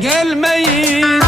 gelmeyin.